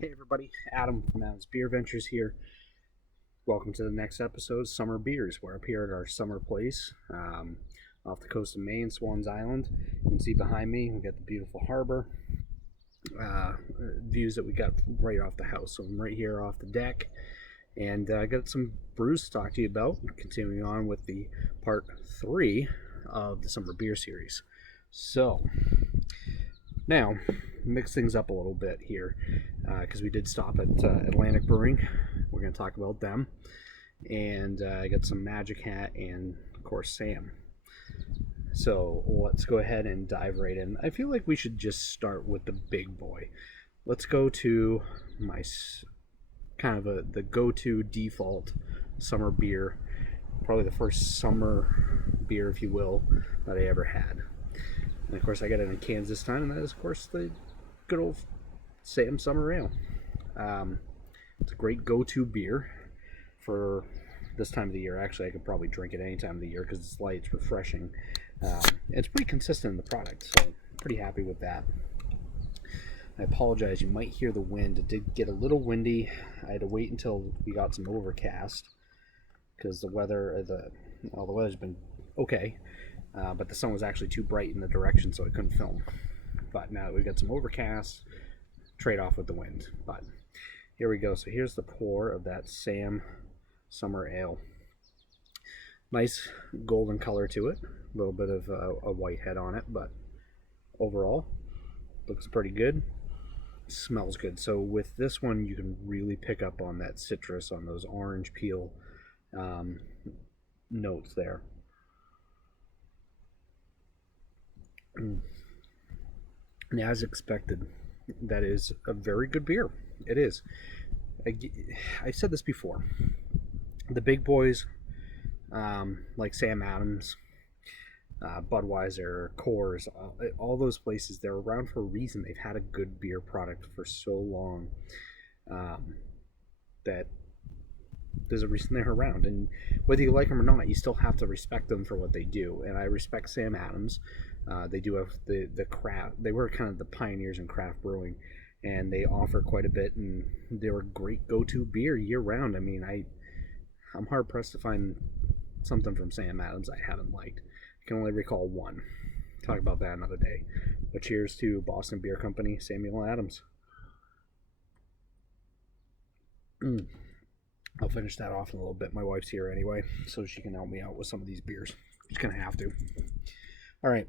Hey everybody, Adam from Adam's Beer Ventures here. Welcome to the next episode, Summer Beers. We're up here at our summer place off the coast of Maine, Swans Island. You can see behind me, we got the beautiful harbor uh, views that we got right off the house. So I'm right here off the deck, and I got some brews to talk to you about. Continuing on with the part 3 of the Summer Beer series. So now, mix things up a little bit here because we did stop at Atlantic Brewing. We're going to talk about them. And I got some Magic Hat and, of course, Sam. So let's go ahead and dive right in. I feel like we should just start with the big boy. Let's go to my the go-to default summer beer. Probably the first summer beer, if you will, that I ever had. And of course, I got it in cans this time, and that is, of course, the good old Sam Summer Ale. It's a great go-to beer for this time of the year. Actually, I could probably drink it any time of the year because it's light, it's refreshing. It's pretty consistent in the product, so I'm pretty happy with that. I apologize, you might hear the wind. It did get a little windy. I had to wait until we got some overcast because the weather's been okay. But the sun was actually too bright in the direction, so I couldn't film. But now we got some overcast, trade off with the wind. But here we go. So here's the pour of that Sam Summer Ale. Nice golden color to it. A little bit of a white head on it, but overall, looks pretty good. Smells good. So with this one, you can really pick up on that citrus, on those orange peel notes there. And as expected, that is a very good beer. It is. I said this before. The big boys, like Sam Adams, Budweiser, Coors, all those places, they're around for a reason. They've had a good beer product for so long that there's a reason they're around, and whether you like them or not, you still have to respect them for what they do. And I respect Sam Adams. They do have the craft. They were kind of the pioneers in craft brewing, and they offer quite a bit. And they're a great go-to beer year round. I mean, I'm hard pressed to find something from Sam Adams I haven't liked. I can only recall one. Talk about that another day. But cheers to Boston Beer Company, Samuel Adams. I'll finish that off in a little bit. My wife's here anyway, so she can help me out with some of these beers. She's going to have to. All right,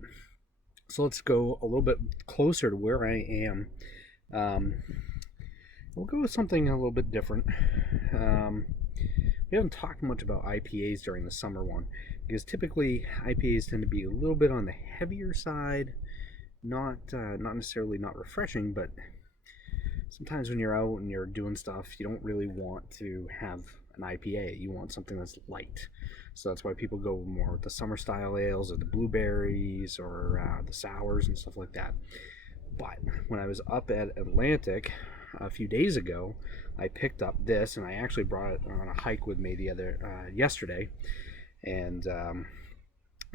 so let's go a little bit closer to where I am. We'll go with something a little bit different. We haven't talked much about IPAs during the summer one, because typically IPAs tend to be a little bit on the heavier side, not necessarily not refreshing, but sometimes when you're out and you're doing stuff, you don't really want to have an IPA. You want something that's light. So that's why people go more with the summer style ales or the blueberries or the sours and stuff like that. But when I was up at Atlantic a few days ago, I picked up this, and I actually brought it on a hike with me yesterday, and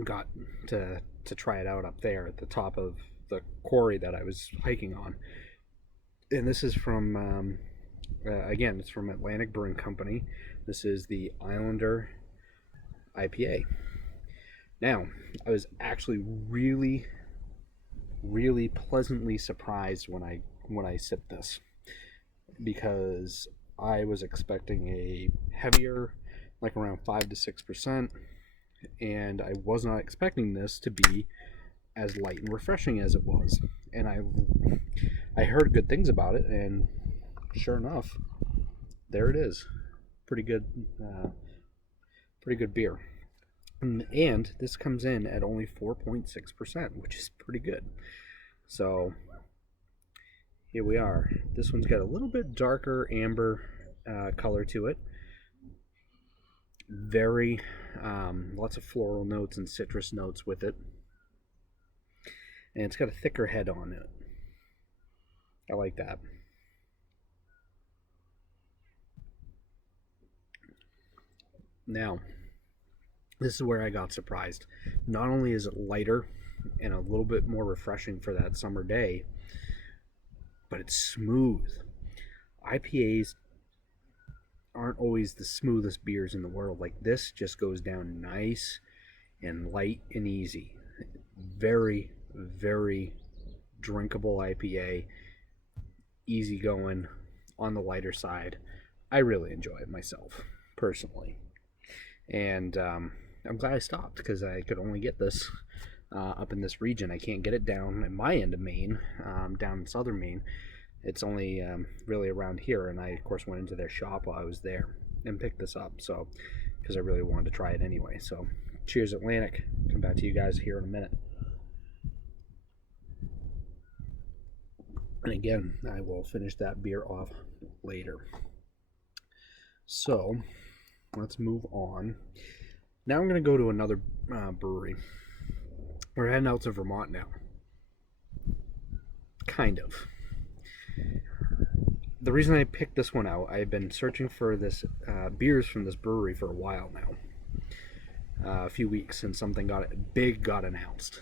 got to try it out up there at the top of the quarry that I was hiking on. And this is from, again, it's from Atlantic Brewing Company. This is the Islander IPA. Now, I was actually really, really pleasantly surprised when I sipped this, because I was expecting a heavier, like around 5 to 6%, and I was not expecting this to be as light and refreshing as it was. And I heard good things about it, and sure enough, there it is. Pretty good beer. And this comes in at only 4.6%, which is pretty good. So here we are. This one's got a little bit darker amber color to it. Very lots of floral notes and citrus notes with it. And it's got a thicker head on it. I like that. Now, this is where I got surprised. Not only is it lighter and a little bit more refreshing for that summer day, but it's smooth. IPAs aren't always the smoothest beers in the world. Like this just goes down nice and light and easy. Very, very drinkable IPA, easy going, on the lighter side. I really enjoy it myself, personally. And I'm glad I stopped because I could only get this up in this region. I can't get it down in my end of Maine, down in southern Maine. It's only really around here, and I, of course, went into their shop while I was there and picked this up, so because I really wanted to try it anyway. So, cheers, Atlantic. Come back to you guys here in a minute. And again, I will finish that beer off later. So, let's move on. Now I'm going to go to another brewery. We're heading out to Vermont now. Kind of. The reason I picked this one out, I've been searching for this beers from this brewery for a while now. A few weeks since something big got announced.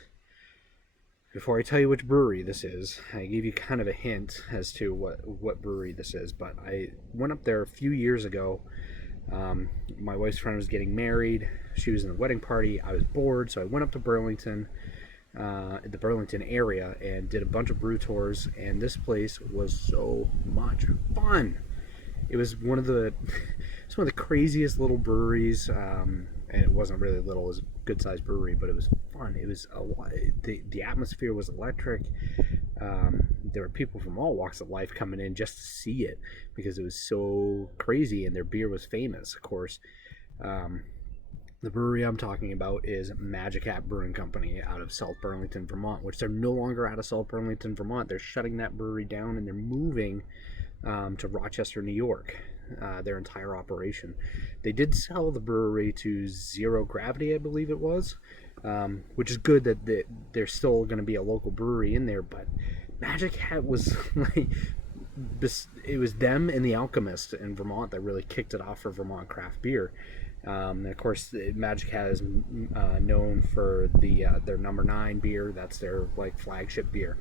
Before I tell you which brewery this is, I gave you kind of a hint as to what brewery this is, but I went up there a few years ago. My wife's friend was getting married. She was in the wedding party. I was bored, so I went up to Burlington, the Burlington area, and did a bunch of brew tours, and this place was so much fun. It was one of the craziest little breweries, and it wasn't really little. It was a good-sized brewery, but it was fun. It was the atmosphere was electric. There were people from all walks of life coming in just to see it because it was so crazy, and their beer was famous, of course. The brewery I'm talking about is Magic Hat Brewing Company out of South Burlington, Vermont, which they're no longer out of South Burlington, Vermont. They're shutting that brewery down, and they're moving to Rochester, New York, their entire operation. They did sell the brewery to Zero Gravity, I believe it was, which is good that they're still going to be a local brewery in there, but Magic Hat was like... It was them and the Alchemist in Vermont that really kicked it off for Vermont craft beer. And of course, Magic Hat is known for their number 9 beer. That's their like flagship beer.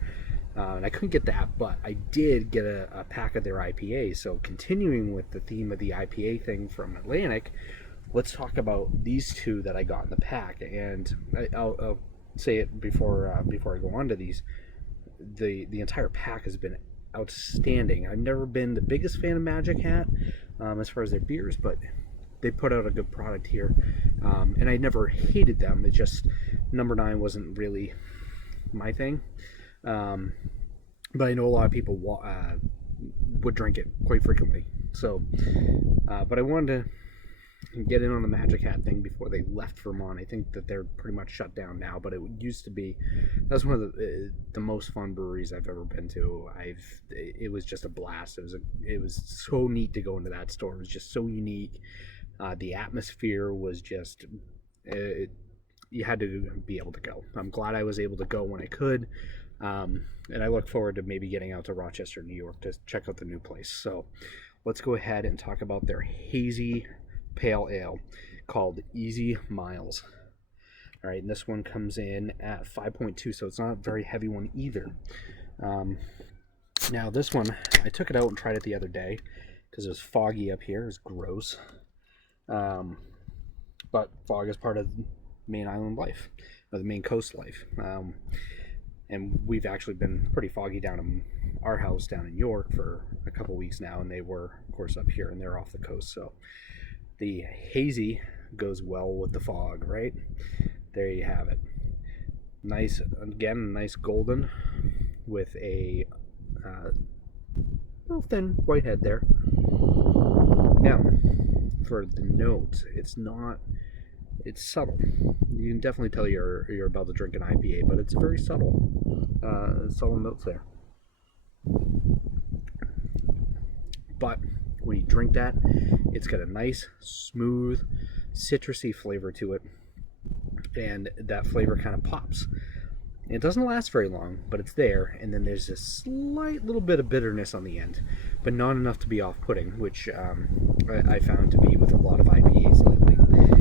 And I couldn't get that, but I did get a pack of their IPA. So continuing with the theme of the IPA thing from Atlantic, let's talk about these two that I got in the pack. And I'll say it before I go on to these. The entire pack has been outstanding. I've never been the biggest fan of Magic Hat as far as their beers, but they put out a good product here, and I never hated them. It just number 9 wasn't really my thing, but I know a lot of people would drink it quite frequently. So, but I wanted to get in on the Magic Hat thing before they left Vermont. I think that they're pretty much shut down now, but it used to be. That's one of the most fun breweries I've ever been to. It was just a blast. It was so neat to go into that store. It was just so unique. The atmosphere was just, you had to be able to go. I'm glad I was able to go when I could, and I look forward to maybe getting out to Rochester, New York to check out the new place. So let's go ahead and talk about their hazy pale ale called Easy Miles. All right, and this one comes in at 5.2, so it's not a very heavy one either. Now this one, I took it out and tried it the other day because it was foggy up here. It was gross. But fog is part of Maine Island life, or the Maine coast life. And we've actually been pretty foggy down in our house down in York for a couple weeks now, and they were, of course, up here, and they're off the coast. So the hazy goes well with the fog, right? There you have it. Nice, again, nice golden with a little thin white head there. Now, for the notes, it's subtle. You can definitely tell you're about to drink an IPA, but it's very subtle notes there. But when you drink that, it's got a nice, smooth, citrusy flavor to it, and that flavor kind of pops. It doesn't last very long, but it's there, and then there's a slight little bit of bitterness on the end, but not enough to be off-putting, which I found to be with a lot of IPAs lately.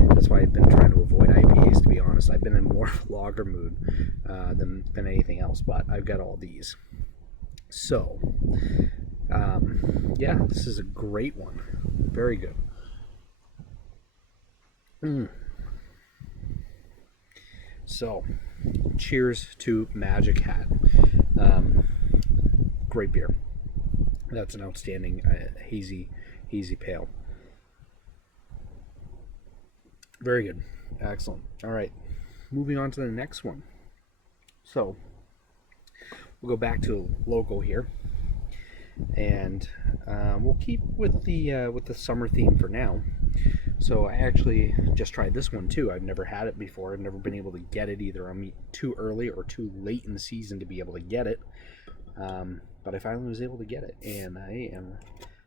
That's why I've been trying to avoid IPAs, to be honest. I've been in more of a lager mood than anything else, but I've got all these. So, Yeah, this is a great one. Very good. So, cheers to Magic Hat. Um, Great beer. That's an outstanding hazy pale. Very good. Excellent. All right. Moving on to the next one. So, we'll go back to a local here, and we'll keep with the summer theme for now. So I actually just tried this one too. I've never had it before. I've never been able to get it either. I'm too early or too late in the season to be able to get it. But I finally was able to get it, and I am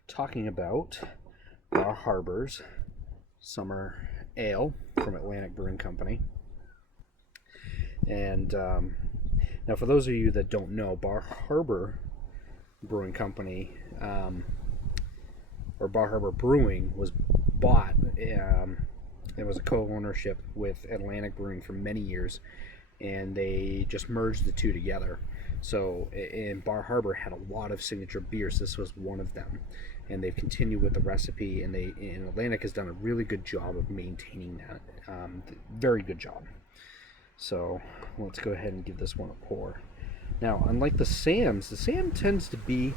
talking about Bar Harbor's Summer Ale from Atlantic Brewing Company. And now, for those of you that don't know, Bar Harbor Brewing Company, or Bar Harbor Brewing, was bought. It was a co-ownership with Atlantic Brewing for many years, and they just merged the two together. So, and Bar Harbor had a lot of signature beers. This was one of them, and they've continued with the recipe. And Atlantic has done a really good job of maintaining that. Very good job. So let's go ahead and give this one a pour. Now, unlike the Sam tends to be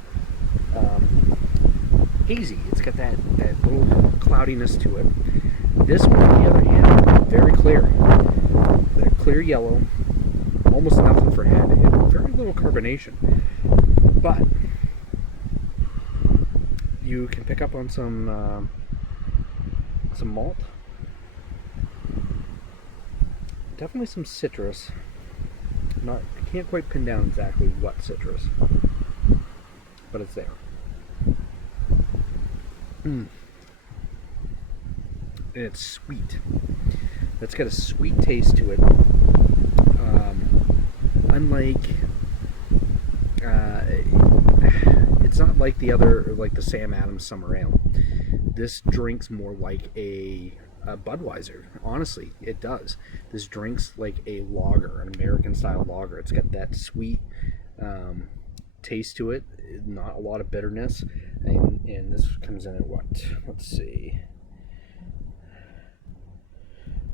hazy. It's got that little cloudiness to it. This one, on the other hand, very clear. That clear yellow, almost nothing for head, and very little carbonation. But you can pick up on some malt. Definitely some citrus. Can't quite pin down exactly what citrus, but it's there. And it's sweet. It's got a sweet taste to it. Unlike, it's not like the Sam Adams Summer Ale. This drinks more like a Budweiser. Honestly, it does. This drinks like a lager, an American-style lager. It's got that sweet taste to it, not a lot of bitterness, and this comes in at what? Let's see.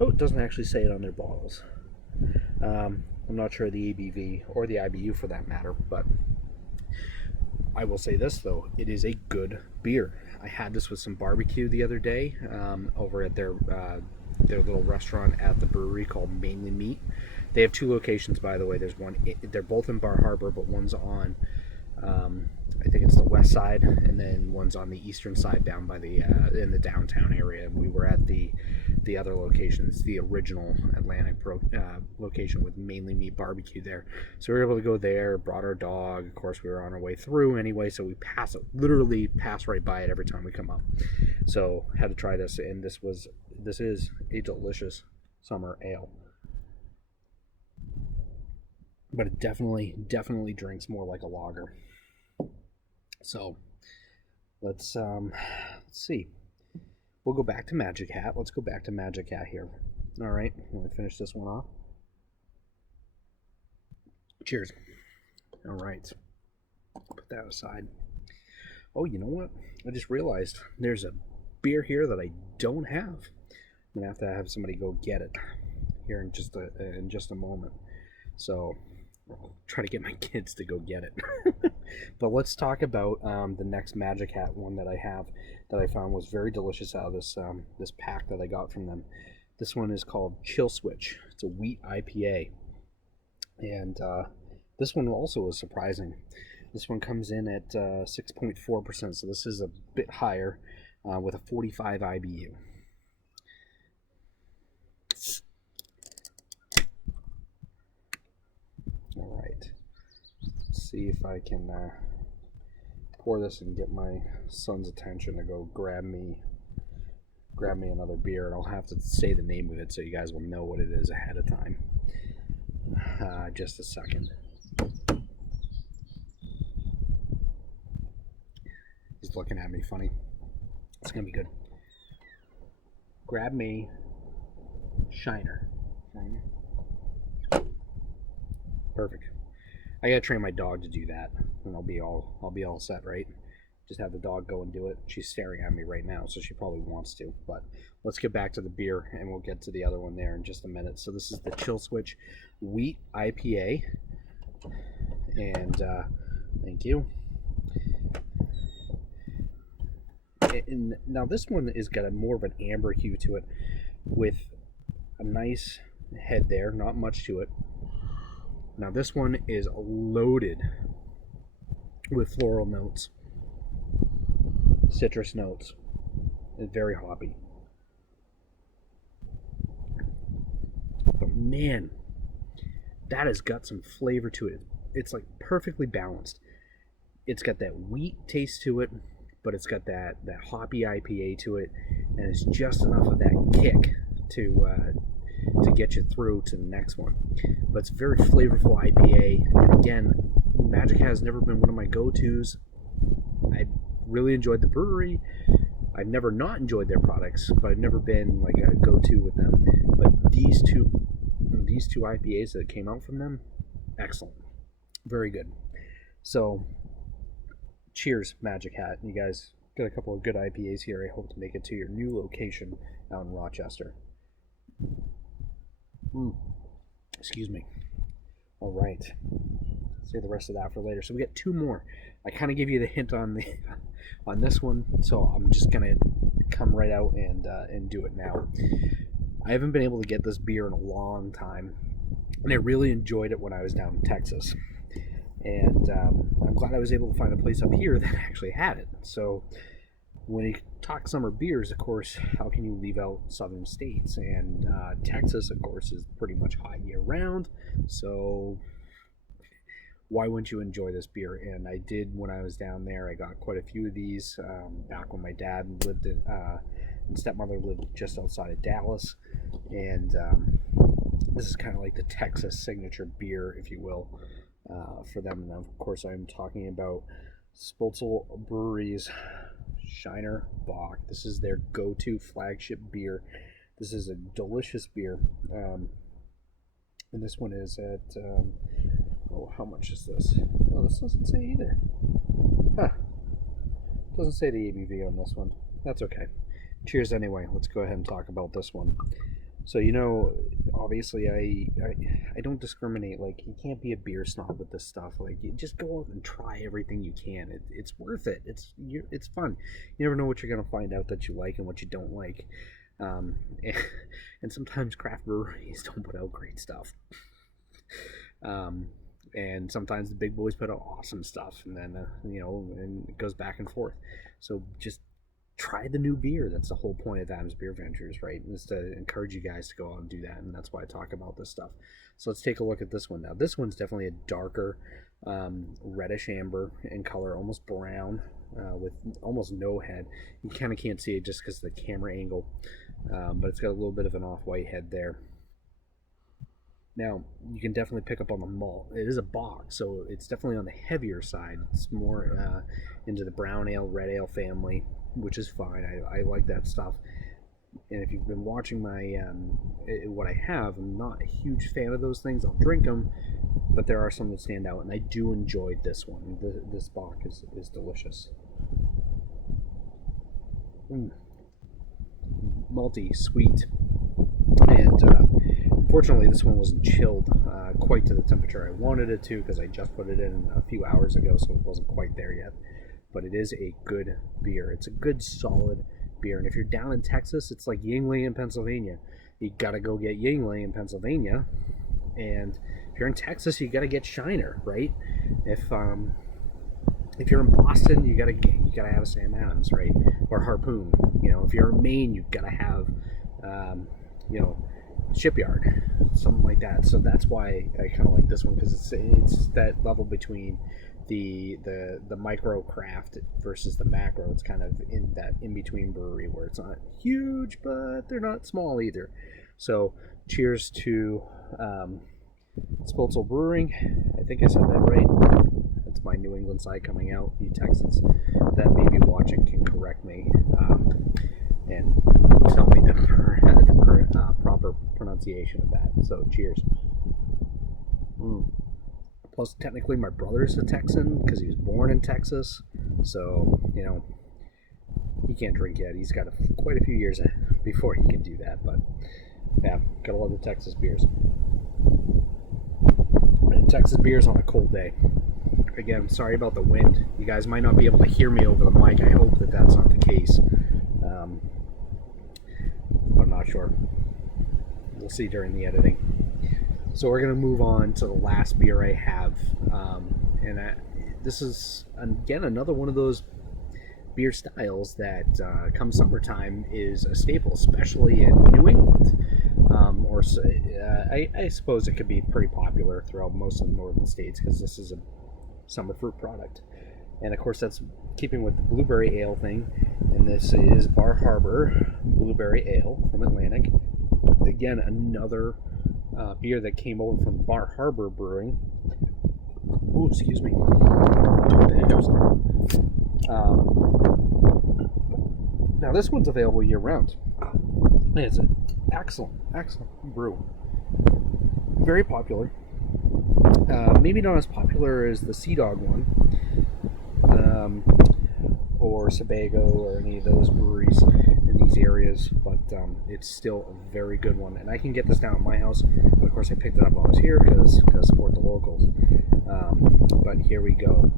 Oh, it doesn't actually say it on their bottles. I'm not sure the ABV or the IBU for that matter, but I will say this though, it is a good beer. I had this with some barbecue the other day over at their little restaurant at the brewery called Mainly Meat. They have two locations, by the way. There's one; they're both in Bar Harbor, but one's on I think it's the west side, and then one's on the eastern side down by the in the downtown area. We were at the other location. It's the original Atlantic location with Mainly Meat Barbecue there. So we were able to go there, brought our dog. Of course, we were on our way through anyway, so we literally pass right by it every time we come up. So had to try this, and this is a delicious summer ale. But it definitely drinks more like a lager. So let's see. We'll go back to Magic Hat. Let's go back to Magic Hat here. All right, let me finish this one off. Cheers. All right, put that aside. Oh, you know what? I just realized there's a beer here that I don't have. I'm gonna have to have somebody go get it here in just a moment. So I'll try to get my kids to go get it. But let's talk about the next Magic Hat one that I have that I found was very delicious out of this pack that I got from them. This one is called Chill Switch. It's a wheat IPA, and this one also was surprising. This one comes in at 6.4%, so this is a bit higher with a 45 IBU. All right. Let's see if I can pour this and get my son's attention to go grab me another beer, and I'll have to say the name of it so you guys will know what it is ahead of time. Just a second. He's looking at me funny. It's gonna be good. Grab me Shiner. Perfect. I gotta train my dog to do that, and I'll be all set, right? just have the dog go and do it. She's staring at me right now, so she probably wants to. But let's get back to the beer, and we'll get to the other one there in just a minute. So this is the Chill Switch Wheat IPA, and thank you. And now this one is got a more of an amber hue to it, with a nice head there, not much to it. Now this one is loaded with floral notes, citrus notes. It's very hoppy. But man, that has got some flavor to it. It's like perfectly balanced. It's got that wheat taste to it, but it's got that hoppy IPA to it, and it's just enough of that kick to get you through to the next one. But it's a very flavorful IPA, and again, Magic has never been one of my go-tos. I really enjoyed the brewery. I've never not enjoyed their products, but I've never been like a go-to with them. But these two IPAs that came out from them, excellent, very good. So cheers, Magic Hat. You guys got a couple of good IPAs here. I hope to make it to your new location out in Rochester. Excuse me. All right. Save the rest of that for later. So we got two more. I kind of gave you the hint on this one, so I'm just gonna come right out and do it now. I haven't been able to get this beer in a long time, and I really enjoyed it when I was down in Texas. And I'm glad I was able to find a place up here that actually had it. So when you talk summer beers, of course, how can you leave out southern states? And Texas, of course, is pretty much hot year-round. So why wouldn't you enjoy this beer? And I did when I was down there. I got quite a few of these back when my dad lived in, and stepmother lived just outside of Dallas. And this is kind of like the Texas signature beer, if you will, for them. And of course, I'm talking about Spolzel Brewery's Shiner Bock. This is their go-to flagship beer. This is a delicious beer. And this one is at, how much is this? Oh, this doesn't say either. Huh. Doesn't say the ABV on this one. That's okay. Cheers anyway. Let's go ahead and talk about this one. So, obviously I don't discriminate. Like, you can't be a beer snob with this stuff. Like, you just go out and try everything you can. It's worth it. It's fun. You never know what you're going to find out that you like and what you don't like. And sometimes craft breweries don't put out great stuff. And sometimes the big boys put out awesome stuff, and then and it goes back and forth. So just try the new beer. That's the whole point of Adam's Beer Ventures, right? Is to encourage you guys to go out and do that, and that's why I talk about this stuff. So let's take a look at this one now. This one's definitely a darker reddish amber in color, almost brown, with almost no head. You kind of can't see it just because of the camera angle, but it's got a little bit of an off-white head there. Now, you can definitely pick up on the malt. It is a bock, so it's definitely on the heavier side. It's more into the brown ale, red ale family, which is fine. I like that stuff. And if you've been watching my what I have, I'm not a huge fan of those things. I'll drink them, but there are some that stand out, and I do enjoy this one. This bock is delicious. Malty, sweet, and fortunately this one wasn't chilled quite to the temperature I wanted it to, because I just put it in a few hours ago, so it wasn't quite there yet. But it is a good beer. It's a good solid beer, and if you're down in Texas, it's like Yingling in Pennsylvania. You gotta go get Yingling in Pennsylvania, and if you're in Texas, you gotta get Shiner, right? If you're in Boston, you gotta have a Sam Adams, right? Or Harpoon. If you're in Maine, you gotta have Shipyard, something like that. So that's why I kind of like this one, because it's that level between the micro craft versus the macro. It's kind of in that in-between brewery where it's not huge, but they're not small either. So cheers to Spolzel Brewing. I think I said that right. That's my New England side coming out. You Texans that may be watching can correct me and tell me the proper pronunciation of that. So cheers. Plus, technically, my brother's a Texan because he was born in Texas. So you know, he can't drink yet. He's got quite a few years before he can do that. But yeah, gotta love the Texas beers. And Texas beers on a cold day. Again, sorry about the wind. You guys might not be able to hear me over the mic. I hope that that's not the case. I'm not sure. We'll see during the editing. So we're going to move on to the last beer I have. This is, again, another one of those beer styles that come summertime is a staple, especially in New England. I suppose it could be pretty popular throughout most of the northern states because this is a summer fruit product. And of course that's keeping with the blueberry ale thing, and this is Bar Harbor Blueberry Ale from Atlantic. Again, another beer that came over from Bar Harbor Brewing. Oh, excuse me. Now this one's available year round. It's an excellent brew. Very popular. Maybe not as popular as the Sea Dog one, or Sebago, or any of those breweries in these areas, but it's still a very good one. And I can get this down at my house, but of course I picked it up while I was here because support the locals. But here we go.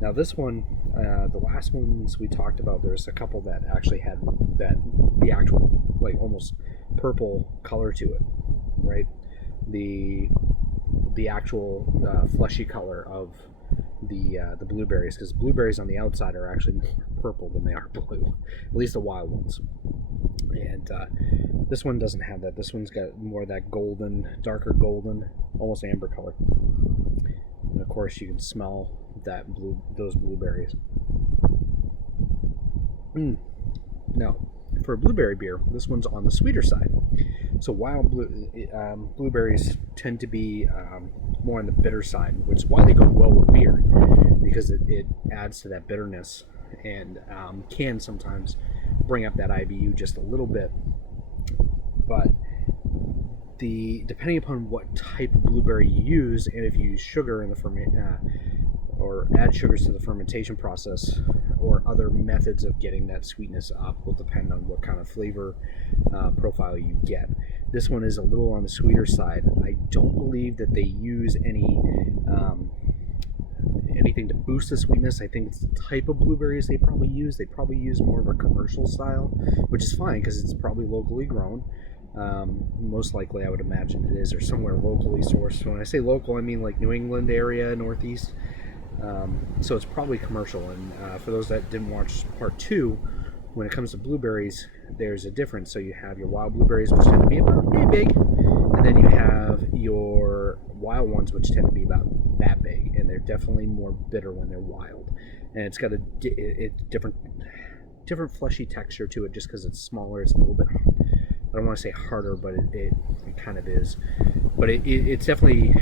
Now this one, the last ones we talked about, there's a couple that actually had the actual, like, almost purple color to it, right? The actual fleshy color of the blueberries, because blueberries on the outside are actually more purple than they are blue, at least the wild ones. And this one doesn't have that. This one's got more of that golden, darker golden, almost amber color. And of course you can smell those blueberries. Now, for a blueberry beer, this one's on the sweeter side. So wild blueberries tend to be more on the bitter side, which is why they go well with beer, because it adds to that bitterness and can sometimes bring up that IBU just a little bit. But depending upon what type of blueberry you use, and if you use sugar in the or add sugars to the fermentation process, or other methods of getting that sweetness up, will depend on what kind of flavor profile you get. This one is a little on the sweeter side. I don't believe that they use anything to boost the sweetness. I think it's the type of blueberries they probably use. They probably use more of a commercial style, which is fine because it's probably locally grown. Most likely, I would imagine it is, or somewhere locally sourced. When I say local, I mean like New England area, Northeast. So it's probably commercial. And for those that didn't watch part 2, when it comes to blueberries, there's a difference. So you have your wild blueberries, which tend to be about that big, and then you have your wild ones, which tend to be about that big, and they're definitely more bitter when they're wild. And it's got a different fleshy texture to it, just because it's smaller. It's a little bit, I don't want to say harder, but it kind of is. But it's definitely,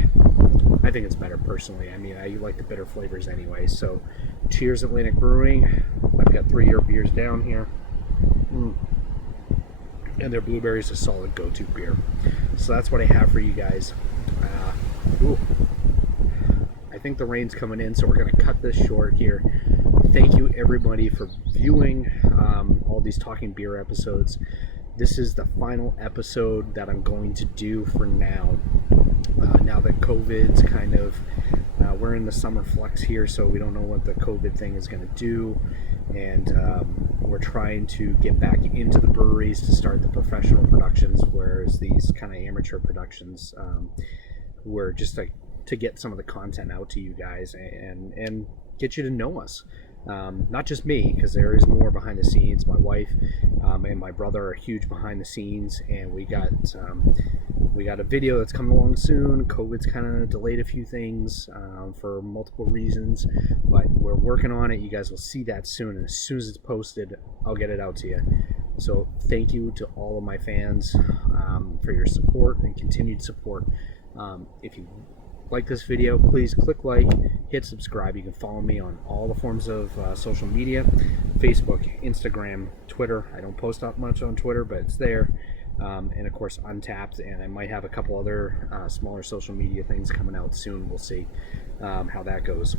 I think it's better personally. I mean, I like the bitter flavors anyway. So cheers, Atlantic Brewing. I've got 3-year beers down here. And their blueberry is a solid go-to beer. So that's what I have for you guys. I think the rain's coming in, so we're going to cut this short here. Thank you everybody for viewing all these Talking Beer episodes. This is the final episode that I'm going to do for now. Now that COVID's kind of, we're in the summer flux here, so we don't know what the COVID thing is going to do. And we're trying to get back into the breweries to start the professional productions, whereas these kind of amateur productions were just to get some of the content out to you guys and get you to know us. Not just me, because there is more behind the scenes. My wife and my brother are huge behind the scenes, and we got a video that's coming along soon. COVID's kind of delayed a few things for multiple reasons, but we're working on it. You guys will see that soon, and as soon as it's posted, I'll get it out to you. So thank you to all of my fans for your support and continued support. If you like this video, please click like, hit subscribe. You can follow me on all the forms of social media: Facebook, Instagram, Twitter. I don't post up much on Twitter, but it's there. And of course Untapped, and I might have a couple other smaller social media things coming out soon. We'll see how that goes.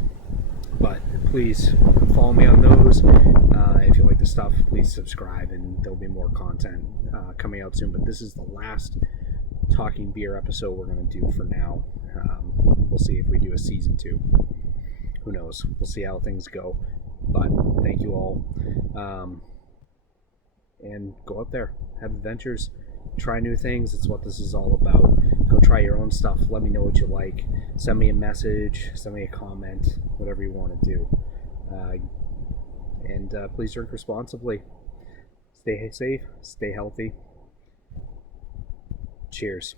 But please follow me on those. If you like the stuff, please subscribe, and there'll be more content coming out soon. But this is the last Talking Beer episode we're going to do for now. We'll see if we do a season 2. Who knows? We'll see how things go. But thank you all. And go out there, have adventures, try new things. It's what this is all about. Go try your own stuff. Let me know what you like. Send me a message, send me a comment, whatever you want to do. And please drink responsibly. Stay safe, stay healthy. Cheers.